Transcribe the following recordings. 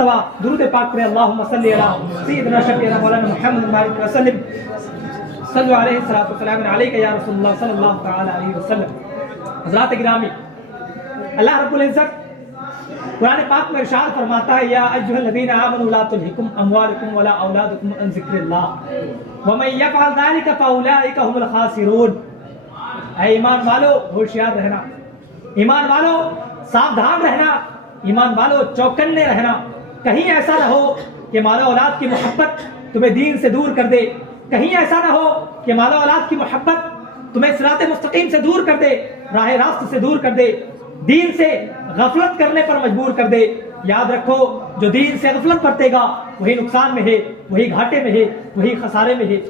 مرتبہ درود پاک پڑھیں. اللہم صلی علی سیدنا شفیعنا مولانا محمد بارک وسلم صلی علیہ الصلوۃ والسلام علیک یا رسول اللہ صلی اللہ تعالی علیہ وسلم. حضرات گرامی، اللہ رب العزت قرآن پاک میں ارشاد فرماتا ہے یا ایھا الذین آمنوا لا تلھکم اموالکم ولا اولادکم عن ذکر اللہ ومن یفعل ذلک فاولئک هم الخاسرون. اے ایمان والو ہوشیار رہنا، ایمان والو ساودھان رہنا، ایمان والو چوکنے رہنا. کہیں ایسا نہ ہو کہ مال و اولاد کی محبت تمہیں دین سے دور کر دے، کہیں ایسا نہ ہو کہ مال و اولاد کی محبت تمہیں صراط مستقیم سے دور کر دے، راہ راست سے دور کر دے، دین سے غفلت کرنے پر مجبور کر دے. یاد رکھو جو دین سے غفلت برتے گا وہی نقصان میں ہے، وہی گھاٹے میں ہے، وہی خسارے میں ہے.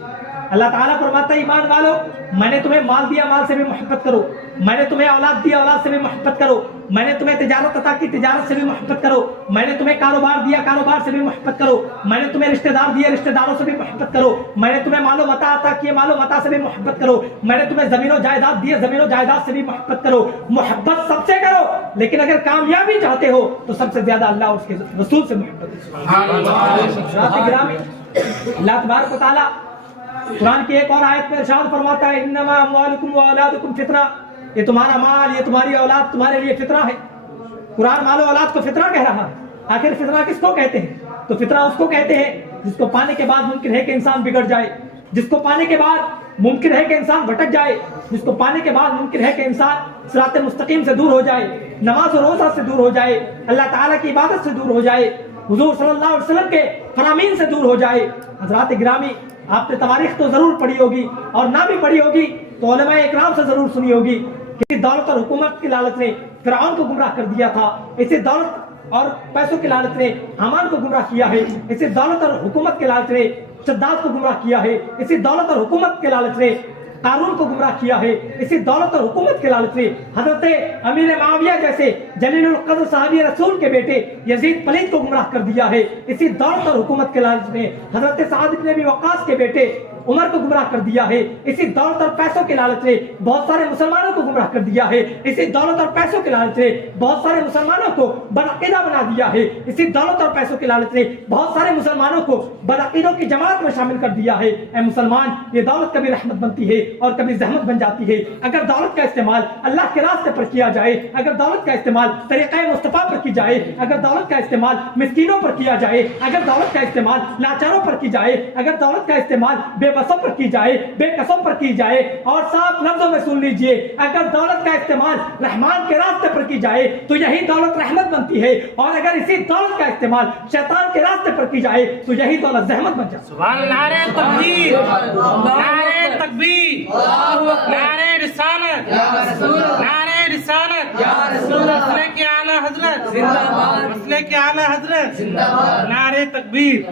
اللہ تعالیٰ فرماتا ہے ایمان والو میں نے تمہیں مال دیا، مال سے بھی محبت کرو. میں نے تمہیں اولاد دیا، اولاد سے بھی محبت کرو. میں نے تمہیں تجارت عطا کی، تجارت سے بھی محبت کرو. میں نے تمہیں کاروبار دیا، کاروبار سے بھی محبت کرو. میں نے تمہیں رشتہ دار دیے، رشتہ داروں سے بھی محبت کرو. میں نے تمہیں مال و متاع عطا کیے، مال و متاع سے بھی محبت کرو. میں نے تمہیں زمین و جائیداد دیے، زمین و جائیداد سے بھی محبت کرو. محبت سب سے کرو، لیکن اگر کامیابی چاہتے ہو تو سب سے زیادہ اللہ اور اس کے رسول سے محبت کرو. اللہ تبارک و تعالیٰ قرآن کی ایک اور آیت میں ارشاد فرماتا ہے انما اموالکم واولادکم فطرہ. یہ تمہارا مال، یہ تمہاری اولاد تمہارے لیے فطرہ ہے. قرآن مال و اولاد کو فطرہ کہہ رہا ہے. آخر فطرہ کس کو کہتے ہیں؟ تو فطرہ اس کو کہتے ہیں جس کو پانے کے بعد ممکن ہے کہ انسان بگڑ جائے، جس کو پانے کے بعد ممکن ہے کہ انسان بھٹک جائے، جس کو پانے کے بعد ممکن ہے کہ انسان صراط مستقیم سے دور ہو جائے، نماز و روزہ سے دور ہو جائے، اللہ تعالیٰ کی عبادت سے دور ہو جائے، حضور صلی اللہ علیہ وسلم کے فرامین سے دور ہو جائے. حضرات گرامی، آپ نے تواریخ تو ضرور پڑھی ہوگی، اور نہ بھی پڑھی ہوگی تو علماء اکرام سے ضرور سنی ہوگی کہ دولت اور حکومت کی لالچ نے فرعون کو گمراہ کر دیا تھا. اسی دولت اور پیسوں کی لالچ نے حامان کو گمراہ کیا ہے. اسی دولت اور حکومت کے لالچ نے شداد کو گمراہ کیا ہے. اسی دولت اور حکومت کے لالچ نے قارون کو گمراہ کیا ہے. اسی دولت اور حکومت کے لالچ نے حضرت امیر معاویہ جیسے جلیل القدر صحابی رسول کے بیٹے یزید پلید کو گمراہ کر دیا ہے. اسی دولت اور حکومت کے لالچ نے حضرت سعد بن ابی وقاص کے بیٹے عمر کو گمراہ کر دیا ہے. اسی دولت اور پیسوں کے لالچ نے بہت سارے مسلمانوں کو گمراہ کر دیا ہے. اسی دولت اور پیسوں کے لالچ نے بہت سارے مسلمانوں کو بدعقیدہ بنا دیا ہے. اسی دولت اور پیسوں کے لالچ نے بہت سارے مسلمانوں کو بدعقیدوں کی جماعت میں شامل کر دیا ہے. اے مسلمان، یہ دولت کبھی رحمت بنتی ہے اور کبھی زحمت بن جاتی ہے. اگر دولت کا استعمال اللہ کے راستے پر کیا جائے، اگر دولت کا استعمال طریقہ مصطفیٰ پر کی جائے، اگر دولت کا استعمال مسکینوں پر کیا جائے، اگر دولت کا استعمال لاچاروں پر کی جائے، اگر دولت کا استعمال بے بسوں پر کی جائے، بے قصوں پر کی جائے، اور صاف لفظوں میں سن لیجئے، اگر دولت کا استعمال رحمان کے راستے پر کی جائے تو یہی دولت رحمت بنتی ہے، اور اگر اسی دولت کا استعمال شیطان کے راستے پر کی جائے تو یہی دولت زحمت بن جاتی ہے. سبحان نعرہ تکبیر، نعرہ تکبیر، نعرہ رسالت، نعرہ رسالت، مسئلے کے اعلیٰ حضرت، مسئلے کے اعلیٰ حضرت، نعرہ تکبیر.